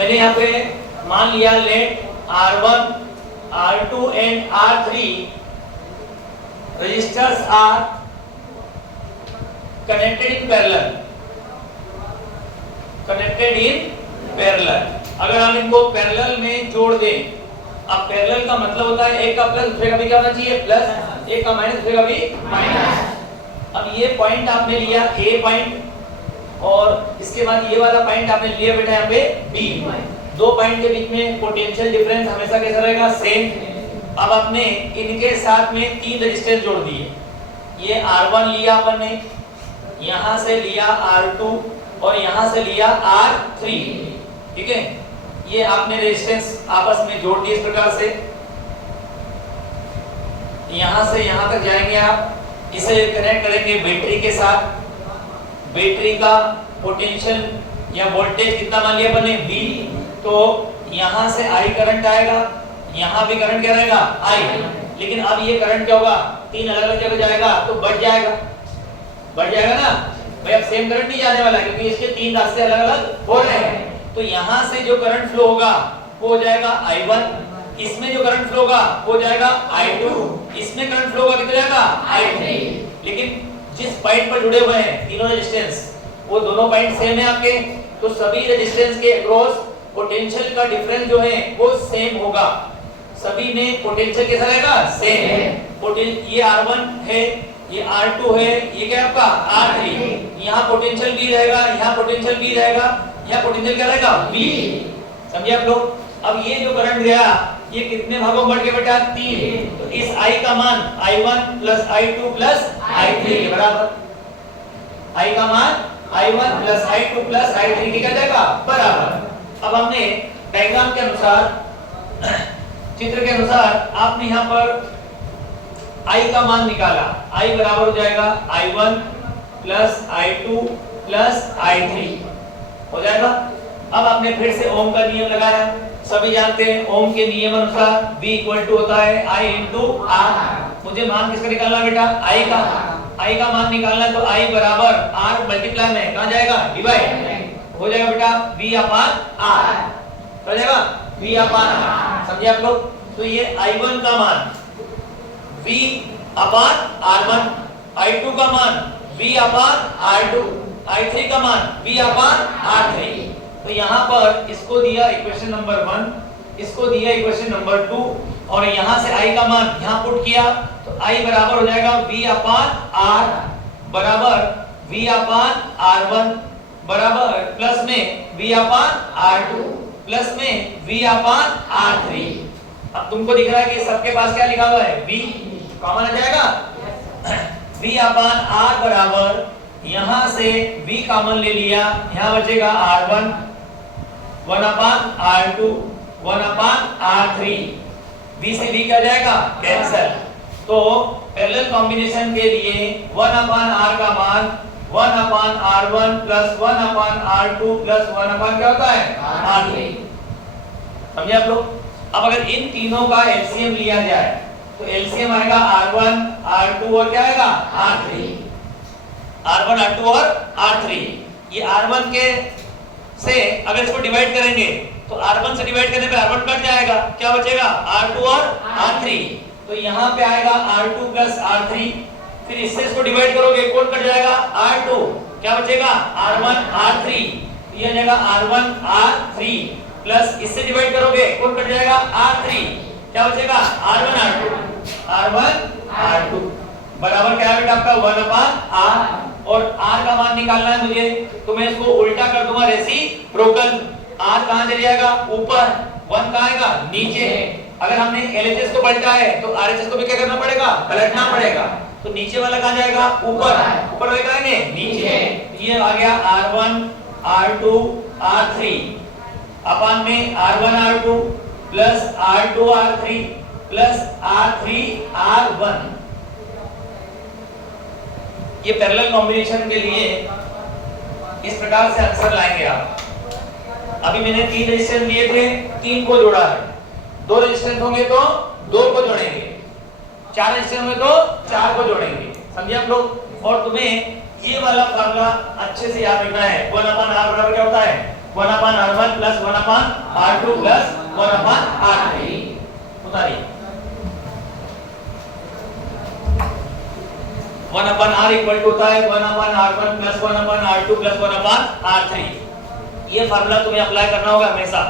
मैंने यहाँ पे मान लिया late R1, R2 and R3 resistors are connected in parallel. अगर हम इनको पैरेलल में जोड़ दें, अब पैरेलल का मतलब होता है एक का प्लस दूसरे का भी क्या होना चाहिए प्लस, एक का माइनस दूसरे का भी माइनस। अब ये पॉइंट आपने लिया ए पॉइंट, और इसके बाद ये वाला पॉइंट आपने लिया बेटा यहाँ पे बी। दो पॉइंट के बीच में पोटेंशियल डिफरेंस हमेशा कैसा रहेगा, सेम। अब आपने इनके साथ में तीन रेजिस्टेंस जोड़ दिए। ये R1 लिया अपन ने, यहाँ से लिया R2 और यहाँ से लिया R3, ठीक है। ये आपने रेजिस्टेंस आपस में जोड़ दिए इस प्रकार से। यहाँ से यहाँ तक जाएंगे आप, इसे कनेक्ट करेंगे बैटरी के साथ। बैटरी का पोटेंशियल या वोल्टेज कितना मान लिया अपन ने V, तो यहाँ से I करंट आएगा, यहाँ भी करंट क्या रहेगा I। लेकिन अब ये करंट क्या होगा, तीन अलग अलग जगह जाएगा तो बढ़ जाएगा ना भाई। अब सेम करंट नहीं जाने वाला क्योंकि इसके तीन रास्ते अलग अलग हो रहे हैं। तो यहाँ से जो करंट फ्लो होगा वो हो जाएगा I1, इसमें जो करंट फ्लो होगा वो हो जाएगा I2, इसमें करंट फ्लो होगा कितना जाएगा I3। लेकिन जिस पॉइंट पर जुड़े हुए हैं तीनों रेजिस्टेंस, वो दोनों पॉइंट सेम है आपके, तो सभी रेजिस्टेंस के अक्रॉस पोटेंशियल का डिफरेंस जो है वो सेम होगा। सभी में पोटेंशियल कैसा रहेगा, सेम। ये R1 है, ये R2 है, ये क्या आपका R3। यहाँ पोटेंशियल V रहेगा, यहाँ पोटेंशियल V रहेगा, यहाँ पोटेंशियल क्या रहेगा V। समझे आप लोग। अब ये जो करंट गया ये कितने भागों में बढ़ के बेटा, 3। तो इस I का मान I1 plus I2 plus I3 के बराबर। I का मान I1 plus I2 plus I3 के क्या जाएगा बराबर। अब हमने डायग्राम के अनुसार, चित्र के अनुसार आपने यहाँ पर I का मान निकाला। I बराबर हो जाएगा I1 plus I2 plus I3 हो जाएगा। अब आपने फिर से ओम का नियम लगाया। सभी जानते हैं ओम के नियम अनुसार V इक्वल टू होता है I इंटू R। मुझे मान किसका निकालना है बेटा, I का मान निकालना है। तो I बराबर R मल्टीप्लाई में कहाँ जाएगा, डिवाइड हो जाएगा बेटा V अपान R। हो जाएगा V अपान R। समझे आप लोग। तो ये I1 का मान V अपान R1, I2 का मान V अपान R2, I3 का मान V अपान R3। तो यहाँ पर इसको दिया इक्वेशन नंबर 1, इसको दिया इक्वेशन नंबर 2, और यहाँ से I का मान यहाँ पुट किया तो I बराबर हो जाएगा V अपान R बराबर V अपान R1 बराबर प्लस में V अपान R2 प्लस में V अपान R3। अब तुमको दिख रहा है कि सबके पास क्या लिखा हुआ है, V कॉमन आ जाएगा। V अपान R बराबर यहाँ से V कॉमन ले लिया, यहाँ बचेगा R1 1 अपान R2 1 अपान R3। V से V क्या जाएगा, कैंसिल। तो पैरेलल कॉम्बिनेशन के लिए 1 अपान R का मान 1 अपान R1 प्लस 1 अपान R2 प्लस 1 अपान क्या होता है R3। समझे आप लोग। अब अगर इन तीनों का एलसीएम लिया जाए तो एलसीएम आएगा R1 R2 और क्या आएगा R3। R1 R2 और R3। ये R1 के से अगर इसको डिवाइड करेंगे तो R1 से डिवाइड करने पे R1 कट जाएगा, क्या बचेगा R2 और R3। तो यहाँ पे आएगा R2 प्लस R3, फिर इससे इसको डिवाइड करोगे कौन कट जाएगा R2, क्या बचेगा R1 R3। ये आ जाएगा R1 R3 प्लस इससे डिवाइड करोगे कौन कट जाएगा R3, क्या बचेगा R1 R2 बराबर क्या है बेटा आपका 1 अपान R। और R का मान निकालना है मुझे, तो मैं इसको उल्टा कर दूंगा रेसिप्रोकल। R कहां चले जाएगा ऊपर, 1 कहां आएगा नीचे। अगर हमने LHS को पलटा है तो RHS को भी क्या करना पड़ेगा, पलटना पड़ेगा। तो नीचे वाला कहां जाएगा ऊपर, ऊपर वाले कहां आएंगे नीचे। ये आ गया R1 R2 R3 अपान में R1 R2 plus R2 R3 plus R3 R1। ये पैरेलल कॉम्बिनेशन के लिए इस प्रकार से आंसर लाएंगे आप। अभी मैंने 3 रेजिस्टेंस दिए थे, 3 को जोड़ा है। 2 रेजिस्टेंस होंगे तो 2 को जोड़ेंगे, 4 रेजिस्टेंस होंगे तो 4 को जोड़ेंगे। समझे आप लोग। और तुम्हें ये वाला फार्मूला अच्छे से याद रखना है। 1 अपान R बराबर क्या होता है 1 अपन R1 प्लस 1 अपन R2 प्लस 1 अपन R3 उतारिए 1 अपन R इक्वल टू होता है 1 अपन R1 प्लस 1 अपन R2 प्लस 1 अपन R3। ये फार्मूला तुम्हें अप्लाई करना होगा हमेशा।